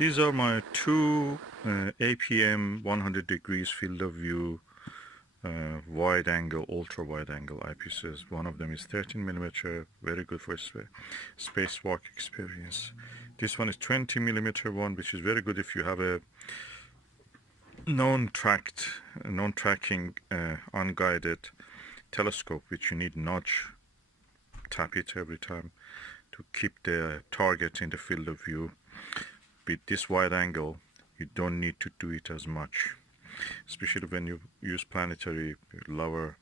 These are my two APM 100 degrees field of view wide angle, ultra wide angle eyepieces. One of them is 13mm, very good for spacewalk experience. This one is 20mm one, which is very good if you have a non-tracking unguided telescope, which you need nudge, tap it every time to keep the target in the field of view. With this wide angle, you don't need to do it as much, especially when you use planetary lower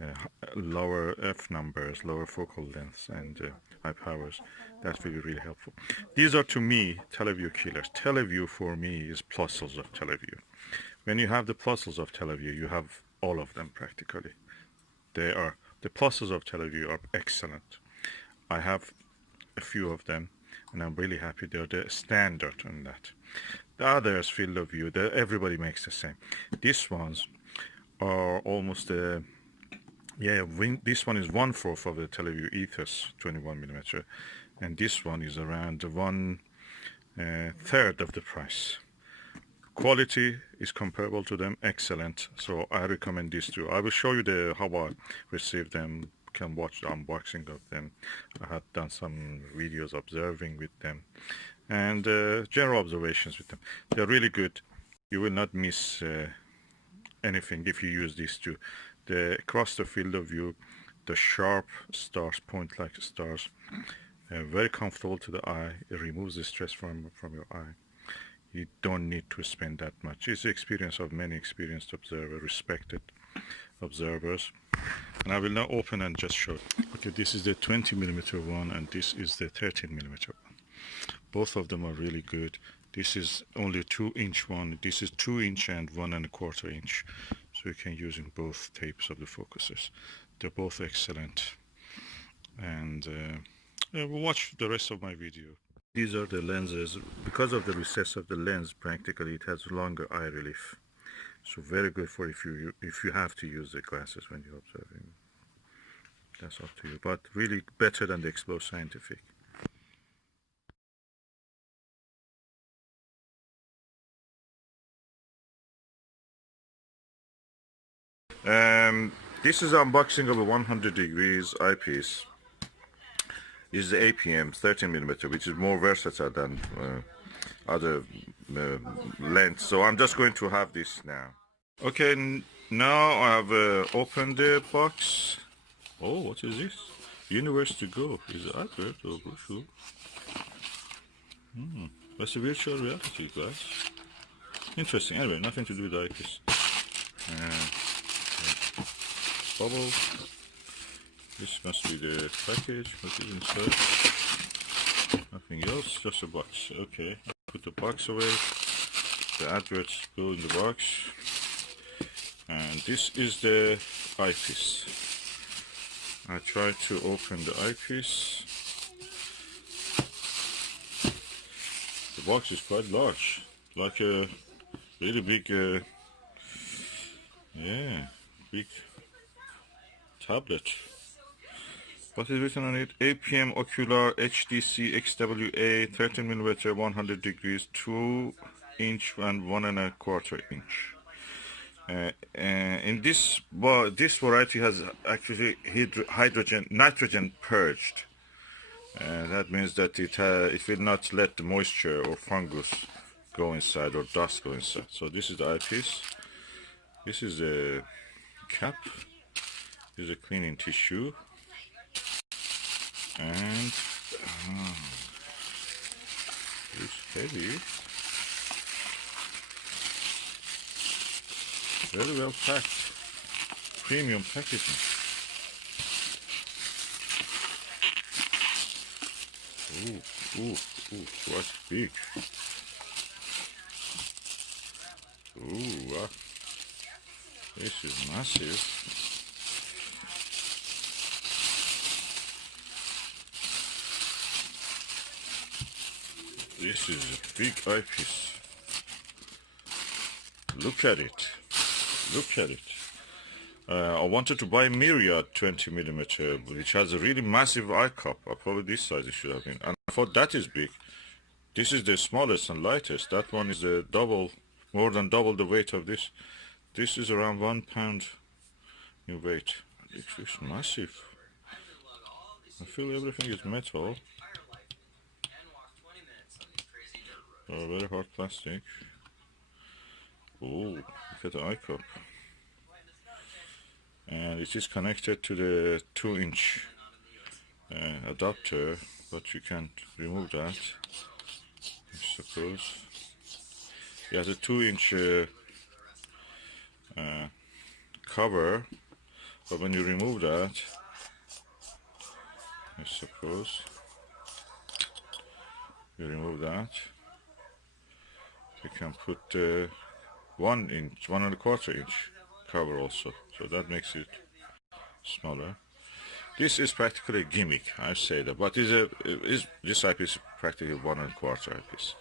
f numbers, lower focal lengths, and high powers. That will be really helpful. These are, to me, Televue-Killers. Televue for me is Plossls of Televue. When you have the Plossls of Televue, you have all of them practically. The Plossls of Televue are excellent. I have a few of them, and I'm really happy. They're the standard on that. The others, field of view, everybody makes the same. These ones are almost this one is 1/4 of the Televue Ethos 21mm, and this one is around 1/3 of the price. Quality is comparable to them, excellent. So I recommend these two. I will show you how I received them. You can watch the unboxing of them. I have done some videos observing with them, and general observations with them. They're really good. You will not miss anything if you use these two. Across the field of view, the sharp stars, point like stars, very comfortable to the eye. It removes the stress from your eye. You don't need to spend that much. It's the experience of many experienced observers, respected observers. And I will now open and just show. Okay, this is the 20mm one, and this is the 13mm one. Both of them are really good. This is only a 2-inch one. This is 2-inch and 1¼ inch. So you can use in both tapes of the focuses. They're both excellent. And we'll watch the rest of my video. These are the lenses. Because of the recess of the lens, practically it has longer eye relief. So very good for if you have to use the glasses when you're observing. That's up to you. But really better than the Explore Scientific. This is unboxing of a 100 degrees eyepiece. This is the APM 13mm, which is more versatile than other lengths. So I'm just going to have this now. Okay, now I have opened the box. Oh, what is this? Universe to Go. Is it advert or brochure? That's a virtual reality, guys. Interesting. Anyway, nothing to do with the eyepiece. Bubble. This must be the package. What is inside? Nothing else, just a box. Okay, put the box away. The adverts go in the box. And this is the eyepiece. I try to open the eyepiece. The box is quite large, like a really big, big tablet. What is written on it? APM Ocular HDC XWA 13mm 100 degrees 2-inch and 1¼ inch. In this variety has actually nitrogen purged. That means that it will not let the moisture or fungus go inside or dust go inside. So this is the eyepiece. This is a cap. This is a cleaning tissue. And it's heavy. Very well packed. Premium packaging. Ooh, quite big. Ooh, this is massive. This is a big eyepiece. Look at it. Look at it. I wanted to buy a Myriad 20mm, which has a really massive eye cup. Probably this size it should have been. And I thought that is big. This is the smallest and lightest. That one is the double, more than double the weight of this. This is around 1 pound in weight. It's massive. I feel everything is metal. Very hard plastic. Oh, look at the eye cup. And it is connected to the 2-inch adapter, but you can't remove that, I suppose. It has a 2-inch cover, but when you remove that, I suppose, you remove that, you can put 1 inch, 1¼ inch cover also, so that makes it smaller. This is practically a gimmick, I say that, but this eyepiece is practically 1¼ eyepiece.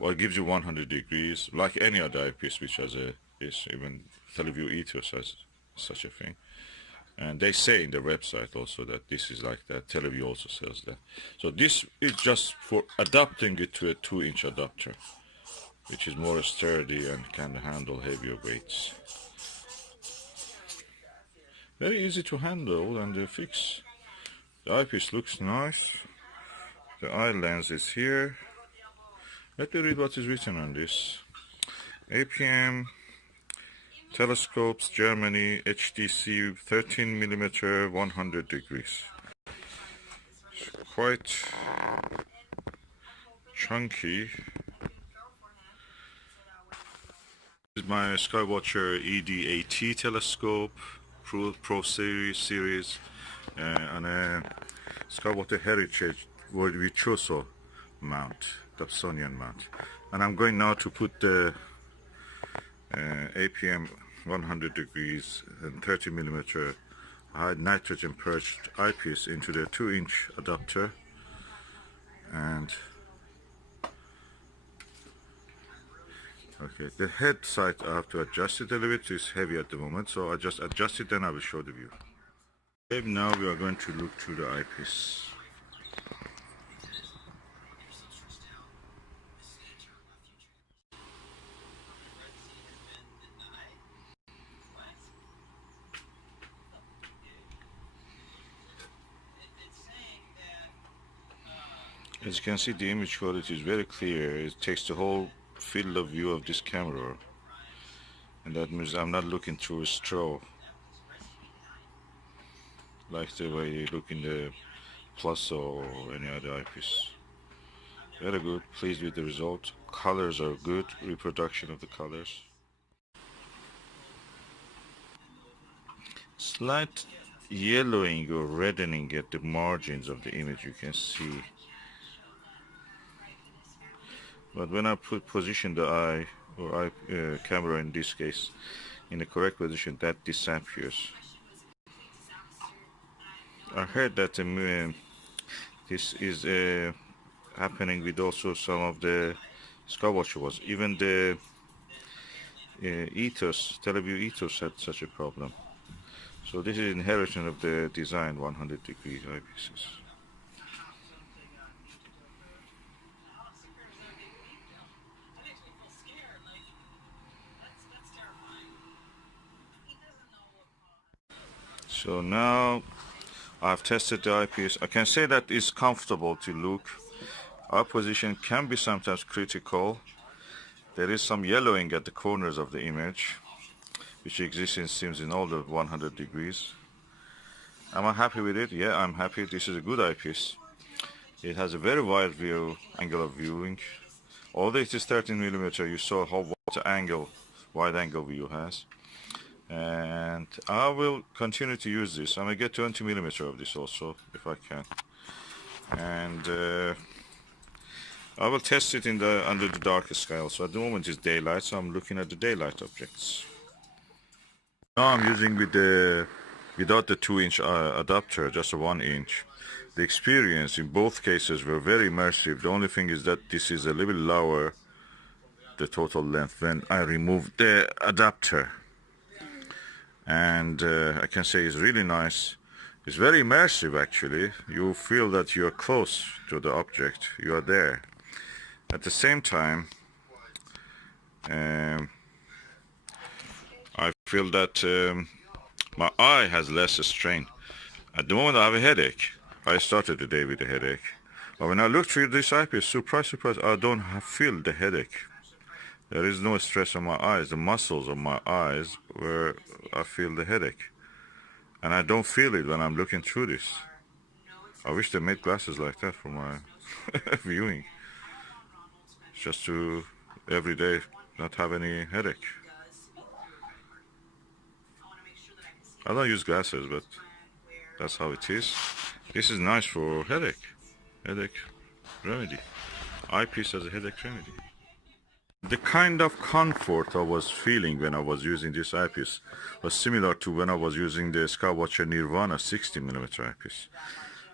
Well, it gives you 100 degrees, like any other eyepiece which has even Televue Ethos has such a thing. And they say in the website also that this is like that. Televue also sells that. So this is just for adapting it to a 2-inch adapter, which is more sturdy and can handle heavier weights. Very easy to handle and fix. The eyepiece looks nice. The eye lens is here. Let me read what is written on this. APM Telescopes, Germany, HDC 13mm, 100 degrees. It's quite chunky. This is my Skywatcher ED-AT telescope, Pro series, and a Skywatcher Heritage Virtuoso mount, Dobsonian mount. And I'm going now to put the APM 100 degrees and 30mm high nitrogen purged eyepiece into the 2-inch adapter, and okay, the head side I have to adjust it a little bit. It's heavy at the moment, so I just adjust it, then I will show the view. Okay, now we are going to look through the eyepiece. As you can see, the image quality is very clear. It takes the whole field of view of this camera, and that means I'm not looking through a straw like the way you look in the Plossl or any other eyepiece. Very good, pleased with the result. Colors are good, reproduction of the colors. Slight yellowing or reddening at the margins of the image, you can see. But when I position the eye or camera in this case in the correct position, that disappears. I heard that this is happening with also some of the Skywatcher was. Even the ethos, Televue Ethos had such a problem. So this is inheritance of the design 100 degree eyepieces. So now I've tested the eyepiece. I can say that it's comfortable to look. Eye position can be sometimes critical. There is some yellowing at the corners of the image, which exists in seems in all the 100 degrees. Am I happy with it? Yeah, I'm happy. This is a good eyepiece. It has a very wide angle of viewing. Although it is 13mm, you saw how wide angle view has. And I will continue to use this. I'm gonna get 20mm of this also if I can, and I will test it under the darkest sky also. At the moment it's daylight, so I'm looking at the daylight objects. Now I'm using without the 2-inch adapter, just a 1-inch. The experience in both cases were very immersive. The only thing is that this is a little bit lower, the total length, when I removed the adapter. And I can say it's really nice. It's very immersive actually. You feel that you're close to the object, you are there. At the same time, I feel that my eye has less strain. At the moment I have a headache. I started the day with a headache. But when I look through this eyepiece, surprise, surprise, I don't feel the headache. There is no stress on my eyes, the muscles of my eyes where I feel the headache. And I don't feel it when I'm looking through this. I wish they made glasses like that for my viewing. Just to, every day, not have any headache. I don't use glasses, but that's how it is. This is nice for headache remedy. Eyepiece as a headache remedy. The kind of comfort I was feeling when I was using this eyepiece was similar to when I was using the Skywatcher Nirvana 60mm eyepiece.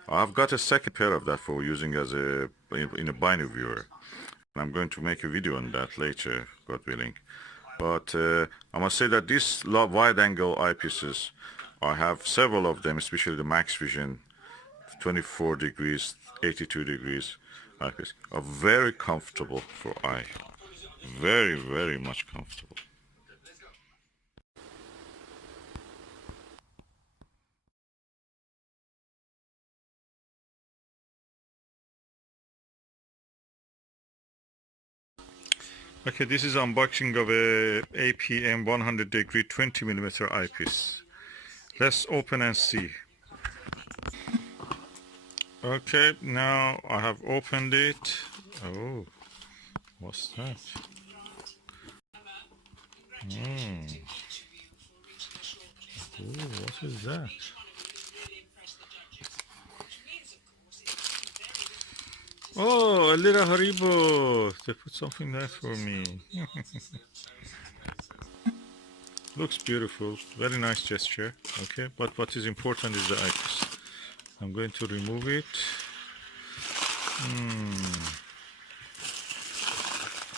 I've got a second pair of that for using as in a binary viewer. And I'm going to make a video on that later, God willing. But I must say that these wide-angle eyepieces, I have several of them, especially the Max Vision 24 degrees, 82 degrees eyepiece, are very comfortable for eye. Very, very much comfortable. Okay, this is unboxing of a APM 100 degree 20mm eyepiece. Let's open and see. Okay, now I have opened it. Oh, what's that? Oh, what is that? Oh, a little Haribo. They put something there for me. Looks beautiful. Very nice gesture. Okay, but what is important is the eyepiece. I'm going to remove it.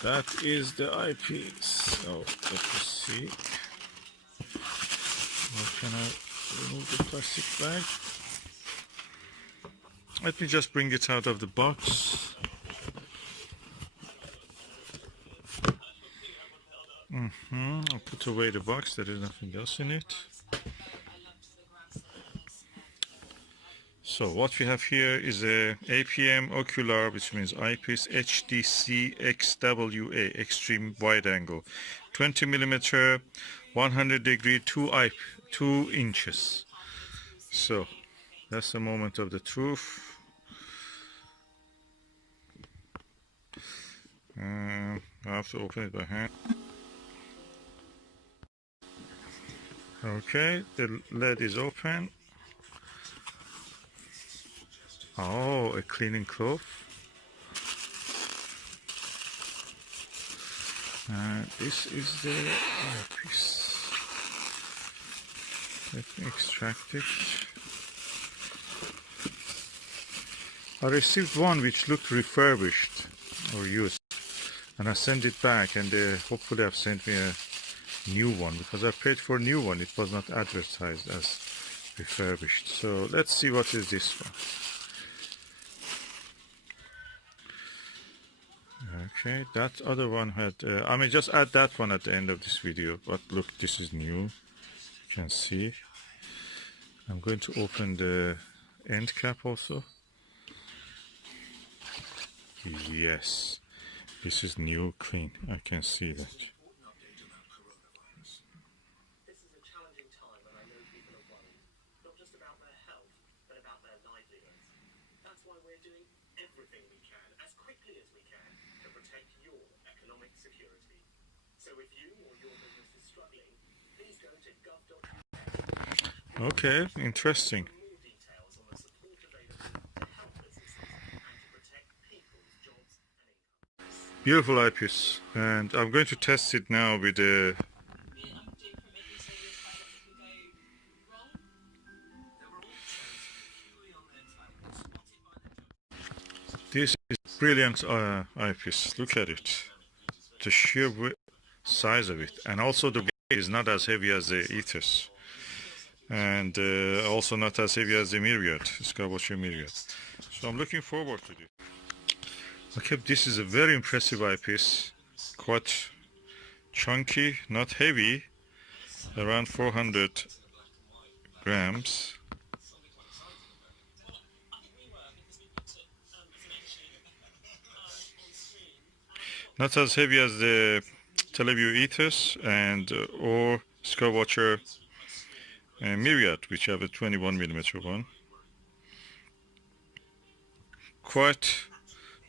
That is the eyepiece. Oh, let me see. How can I remove the plastic bag? Let me just bring it out of the box. I'll put away the box. There is nothing else in it. So what we have here is a APM ocular, which means eyepiece HDC XWA, extreme wide angle, 20mm, 100 degree, 2 inches. So that's the moment of the truth. I have to open it by hand. Okay, the lid is open. Oh, a cleaning cloth. This is the eyepiece. Let me extract it. I received one which looked refurbished or used, and I sent it back, and they hopefully have sent me a new one, because I paid for a new one. It was not advertised as refurbished. So let's see what is this one. Okay, that other one had I may just add that one at the end of this video, but look, this is new. You can see. I'm going to open the end cap also. Yes, this is new, clean. I can see that. Okay, interesting. Beautiful eyepiece, and I'm going to test it now with the this is brilliant eyepiece. Look at it, the sheer size of it, and also the weight is not as heavy as the ethos, and also not as heavy as the Myriad, Skywatcher Myriad. So I'm looking forward to this. Okay, this is a very impressive eyepiece, quite chunky, not heavy, around 400 grams. Not as heavy as the Televue ethos and or Skywatcher Myriad, which have a 21mm one. Quite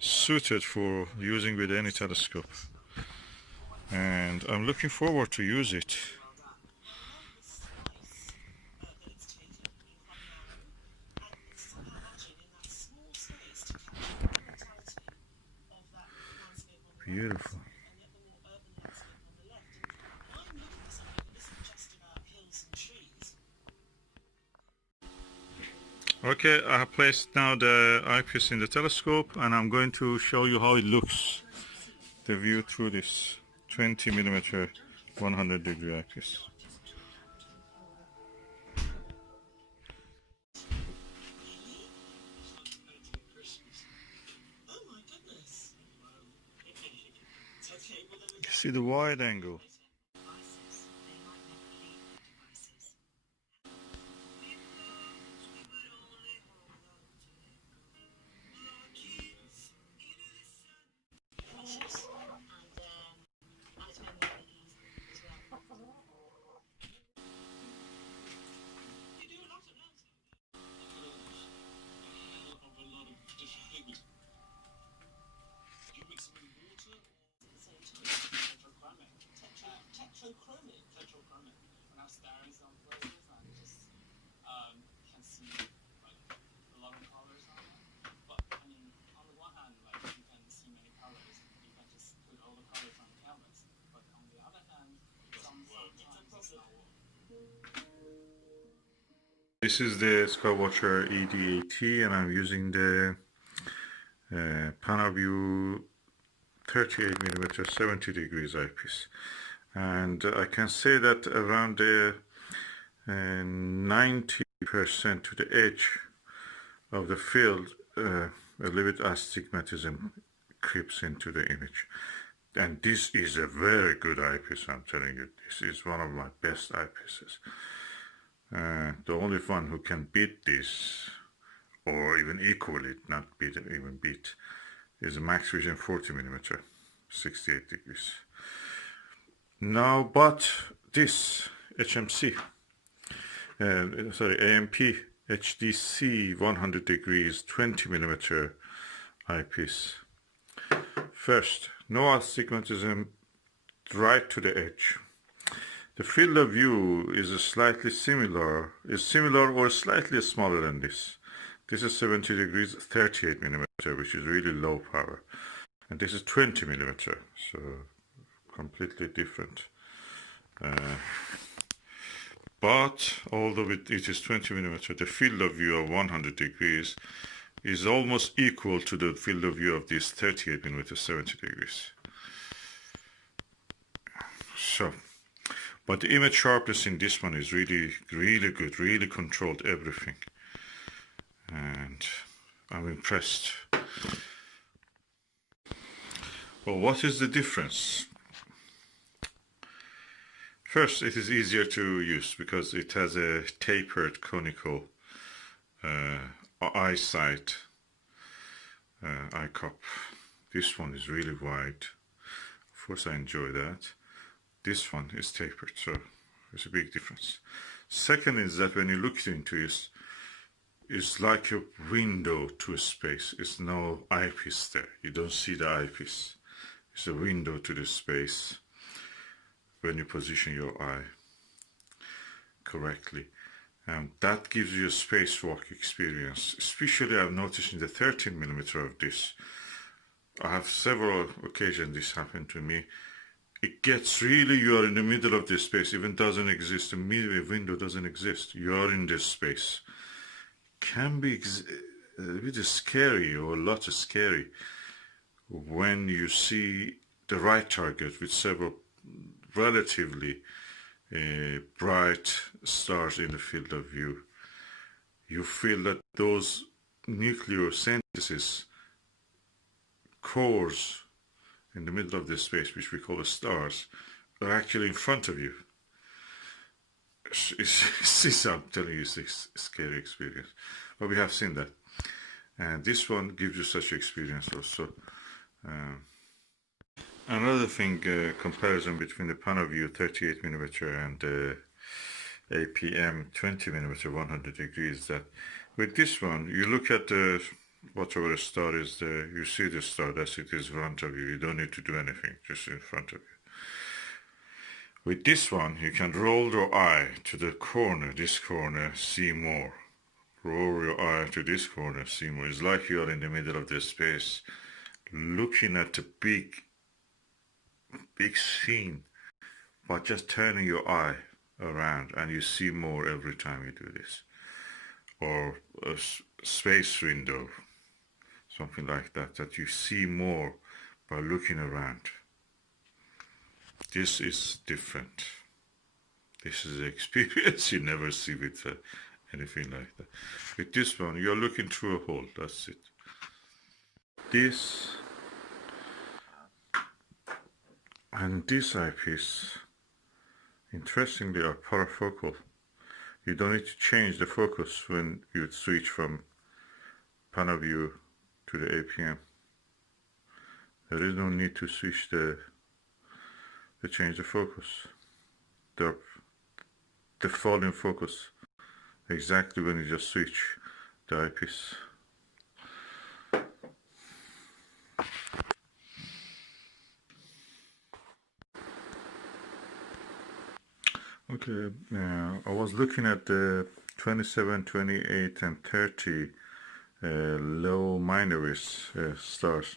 suited for using with any telescope, and I'm looking forward to use it. Beautiful. Okay, I have placed now the eyepiece in the telescope, and I'm going to show you how it looks, the view through this 20mm 100-degree eyepiece. You see the wide angle. This is the Skywatcher ED80, and I'm using the Panaview 38mm 70 degrees eyepiece. And I can say that around the 90% to the edge of the field, a little bit astigmatism creeps into the image. And this is a very good eyepiece, I'm telling you. This is one of my best eyepieces. The only one who can beat this, or even equal it, not beat, even beat, is a Max Vision 40mm, 68 degrees. Now, but this HMC, AMP HDC 100 degrees 20mm eyepiece. First, no astigmatism right to the edge. The field of view is slightly similar, or slightly smaller than this. This is 70 degrees 38mm, which is really low power. And this is 20mm, so completely different. But although it is 20mm, the field of view of 100 degrees is almost equal to the field of view of this 38mm 70 degrees. So, but the image sharpness in this one is really, really good, really controlled everything. And I'm impressed. Well, what is the difference? First, it is easier to use because it has a tapered conical eye sight, eye cup. This one is really wide. Of course, I enjoy that. This one is tapered, so there's a big difference. Second is that when you look into it, it's like a window to a space. It's no eyepiece there. You don't see the eyepiece. It's a window to the space when you position your eye correctly. That gives you a spacewalk experience. Especially I've noticed in the 13mm of this. I have several occasions this happened to me. It gets really, you are in the middle of this space, even doesn't exist, a window doesn't exist. You are in this space. Can be a bit scary, or a lot of scary, when you see the right target with several relatively bright stars in the field of view. You feel that those nuclear synthesis cores in the middle of this space, which we call the stars, are actually in front of you. I'm telling you, it's a scary experience. But we have seen that. And this one gives you such experience also. Another thing, comparison between the Panaview 38mm and the APM 20mm 100 degrees, that with this one, you look at the whatever the star is there, you see the star, that's it, is in front of you. You don't need to do anything, just in front of you. With this one, you can roll your eye to the corner, this corner, see more. Roll your eye to this corner, see more. It's like you are in the middle of the space, looking at the big scene, but just turning your eye around and you see more every time you do this. Or a space window, something like that, that you see more by looking around. This is different. This is an experience you never see with anything like that. With this one, you're looking through a hole, that's it. This and this eyepiece, interestingly, are parafocal. You don't need to change the focus when you switch from Panaview to the APM. There is no need to switch to change the focus. They're fall in focus exactly when you just switch the eyepiece. Okay, I was looking at the 27, 28 and 30 low minoris stars.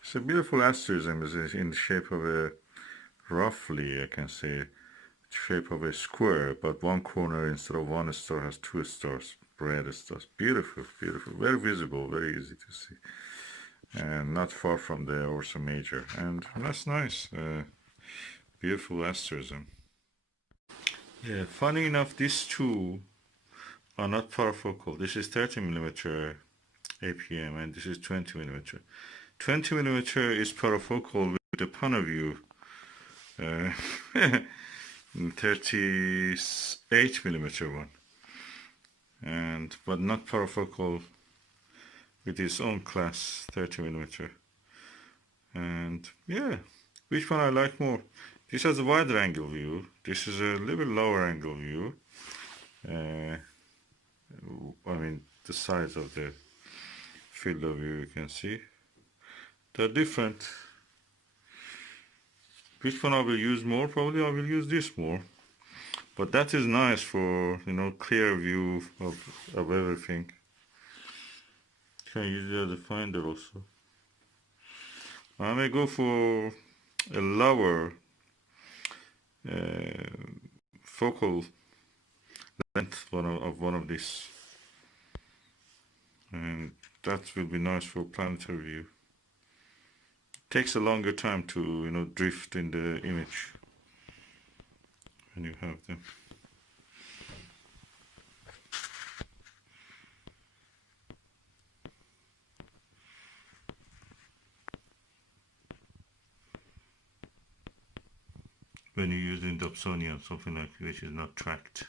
It's a beautiful asterism. It's in the shape of a, roughly I can say, shape of a square, but one corner instead of one star has two stars, red stars. Beautiful, beautiful, very visible, very easy to see, and not far from the Ursa Major, and that's nice. Beautiful asterism. Yeah, funny enough, these two are not parafocal. This is 30mm APM and this is 20mm. 20mm is parafocal with the Panaview 38mm one, and but not parafocal with its own class 30mm. And yeah, which one I like more? This has a wider angle view. This is a little lower angle view. I mean, the size of the field of view you can see. They're different. Which one I will use more? Probably I will use this more. But that is nice for, you know, clear view of everything. You can use the other finder also. I may go for a lower focal length of one of these, and that will be nice for planetary view. It takes a longer time to, you know, drift in the image when you have them. When you're using Dobsonian, something like which is not tracked.